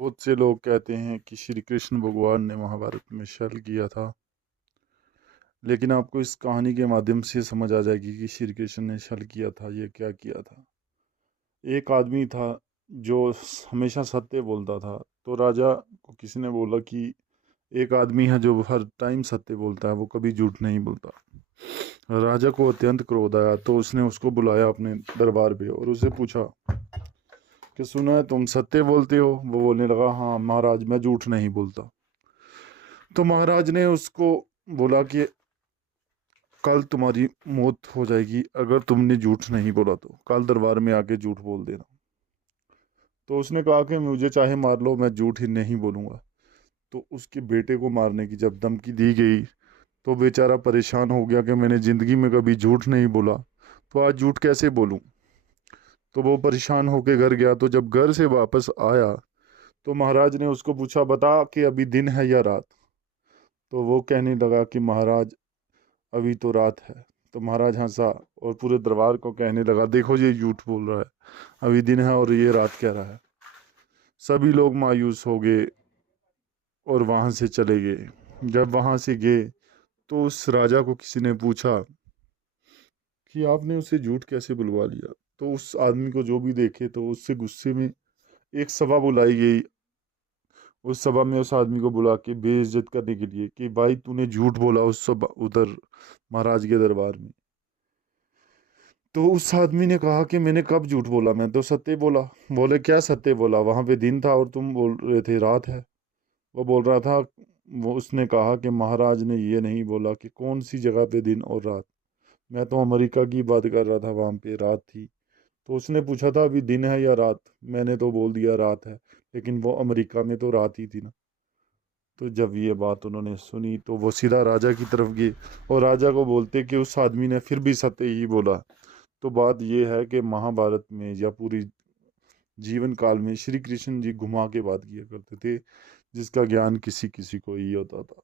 बहुत से लोग कहते हैं कि श्री कृष्ण भगवान ने महाभारत में छल किया था, लेकिन आपको इस कहानी के माध्यम से समझ आ जाएगी कि श्री कृष्ण ने छल किया था, ये क्या किया था। एक आदमी था जो हमेशा सत्य बोलता था। तो राजा को किसी ने बोला कि एक आदमी है जो हर टाइम सत्य बोलता है, वो कभी झूठ नहीं बोलता। राजा को अत्यंत क्रोध आया, तो उसने उसको बुलाया अपने दरबार पे और उससे पूछा कि सुना है तुम सत्य बोलते हो। वो बोलने लगा, हाँ महाराज, मैं झूठ नहीं बोलता। तो महाराज ने उसको बोला कि कल तुम्हारी मौत हो जाएगी अगर तुमने झूठ नहीं बोला, तो कल दरबार में आके झूठ बोल देना। तो उसने कहा कि मुझे चाहे मार लो, मैं झूठ ही नहीं बोलूंगा। तो उसके बेटे को मारने की जब धमकी दी गई, तो बेचारा परेशान हो गया कि मैंने जिंदगी में कभी झूठ नहीं बोला, तो आज झूठ कैसे बोलूं। तो वो परेशान होके घर गया। तो जब घर से वापस आया, तो महाराज ने उसको पूछा, बता कि अभी दिन है या रात। तो वो कहने लगा कि महाराज, अभी तो रात है। तो महाराज हंसा और पूरे दरबार को कहने लगा, देखो ये झूठ बोल रहा है, अभी दिन है और ये रात कह रहा है। सभी लोग मायूस हो गए और वहां से चले गए। जब वहां से गए, तो उस राजा को किसी ने पूछा कि आपने उसे झूठ कैसे बुलवा लिया। तो उस आदमी को जो भी देखे, तो उससे गुस्से में एक सभा बुलाई गई। उस सभा में उस आदमी को बुला के बेइज्जत करने के लिए कि भाई तूने झूठ बोला उस सभा उधर महाराज के दरबार में। तो उस आदमी ने कहा कि मैंने कब झूठ बोला, मैं तो सत्य बोला। बोले क्या सत्य बोला, वहां पे दिन था और तुम बोल रहे थे रात है। वो बोल रहा था, वो उसने कहा कि महाराज ने ये नहीं बोला कि कौन सी जगह पे दिन और रात। मैं तो अमेरिका की बात कर रहा था, वहां पे रात थी। तो उसने पूछा था अभी दिन है या रात, मैंने तो बोल दिया रात है, लेकिन वो अमेरिका में तो रात ही थी ना। तो जब ये बात उन्होंने सुनी, तो वो सीधा राजा की तरफ गए और राजा को बोलते कि उस आदमी ने फिर भी सत्य ही बोला। तो बात ये है कि महाभारत में या पूरी जीवन काल में श्री कृष्ण जी घुमा के बात किया करते थे, जिसका ज्ञान किसी किसी को ही होता था।